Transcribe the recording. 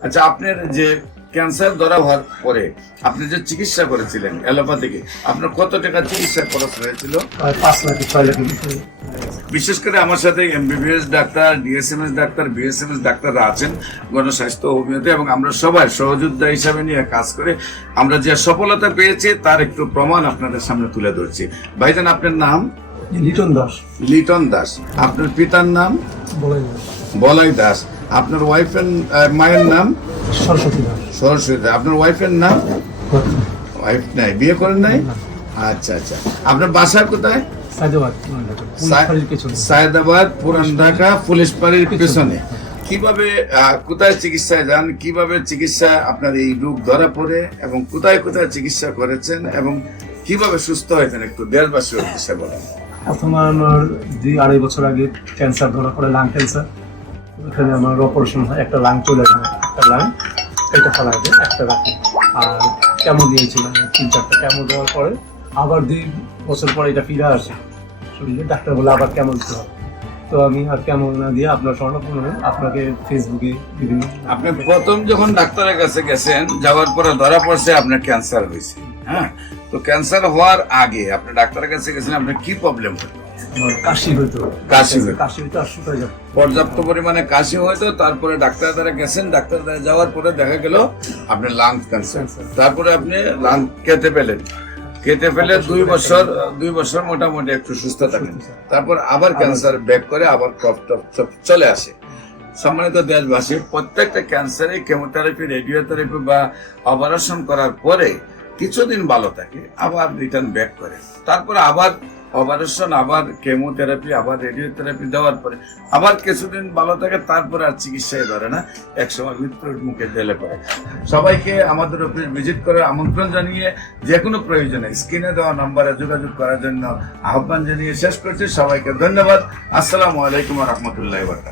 আচ্ছা আপনার যে ক্যান্সার ধরা হওয়ার পরে আপনি যে চিকিৎসা করেছিলেন অ্যালোপ্যাথিকে আপনার কত টাকা চিকিৎসা খরচ হয়েছিল? বিশেষ করে আমার সাথে MBBS doctor DSMS doctor BSMS ডাক্তাররা আছেন গণস্বাস্থ্য অভিনেতা এবং আমরা সবাই সহযোদ্ধা হিসাবে নিয়ে কাজ করে আমরা যে সফলতা পেয়েছি তার একটু প্রমাণ আপনাদের সামনে তুলে ধরছি। ভাইজান আপনার নাম? লিটন দাস। লিটন দাস। আপনার পিতার নাম? বলে বলাই দাস। আপনার ওয়াইফের মায়ের নাম? সরস্বতী সরস্বতী। আপনার ওয়াইফের নাম? ওয়াইফ নাই। বিয়ে করেন নাই? আচ্ছা আচ্ছা। আপনার বাসা কোথায়? সায়দাবাদ পুরান ঢাকা। পুলিশ পাড়ির পেছনে। কীভাবে কোথায় চিকিৎসায় যান? কীভাবে চিকিৎসা আপনার এই রোগ ধরা পড়ে এবং কোথায় কোথায় চিকিৎসা করেছেন এবং কীভাবে সুস্থ হয়েছেন? একটু দেশবাসী উদ্দেশ্যে বলেন। প্রথমে আমার দুই আড়াই বছর আগে ক্যান্সার ধরা পড়ে লাং ক্যান্সার এখানে আমার অপারেশন হয়, একটা লাং চলে যায় একটা লাং এটা ফেলা যায়, একটা রাখি। আর কেমন দিয়েছিলাম তিন চারটা কেমন দেওয়ার পরে আবার দুই বছর পরে এটা ফিরে আসে। শরীরে ডাক্তার বলে আবার কেমন দিতে হবে। তো আমি আর কেমন না দিয়ে আপনার স্বর্ণপূর্ণ আপনাকে ফেসবুকে বিভিন্ন আপনি প্রথম যখন ডাক্তারের কাছে গেছেন, যাওয়ার পরে ধরা পড়ছে আপনার ক্যান্সার হয়েছে। হ্যাঁ? তো ক্যান্সার হওয়ার আগে আপনি ডাক্তারের কাছে গেছেন আপনার কি প্রবলেম হতো কাশি আর শুকাই পর্যাপ্ত পরিমাণে কাশি হয়তো তারপরে ডাক্তার দ্বারা গেছেন ডাক্তার দ্বারা যাওয়ার পরে দেখা গেল আপনার লাং ক্যান্সার তারপরে আপনি লাং কেটে পেলেন কেটে ফেলে দুই বছর দুই বছর মোটামুটি একটু সুস্থ থাকেন। তারপর আবার ক্যান্সার ব্যাক করে আবার টপ টপ টপ চলে আসে। সম্মানিত দেশবাসী প্রত্যেকটা ক্যান্সারে কেমোথেরাপি রেডিওথেরাপি বা অপারেশন করার পরে কিছুদিন ভালো থাকে, আবার রিটার্ন ব্যাক করে। তারপরে আবার অপারেশন আবার কেমোথেরাপি আবার রেডিওথেরাপি দেওয়ার পরে আবার কিছুদিন ভালো থাকে, তারপরে আর চিকিৎসায় ধরে না, একসময় মৃত্যুর মুখে ঢেলে পড়ে। সবাইকে আমাদের অফিস ভিজিট করার আমন্ত্রণ জানিয়ে যে কোনো প্রয়োজনে স্ক্রিনে দেওয়া নম্বরে যোগাযোগ করার জন্য আহ্বান জানিয়ে শেষ করছি। সবাইকে ধন্যবাদ। আসসালামু আলাইকুম রহমতুল্লাহ বারকাত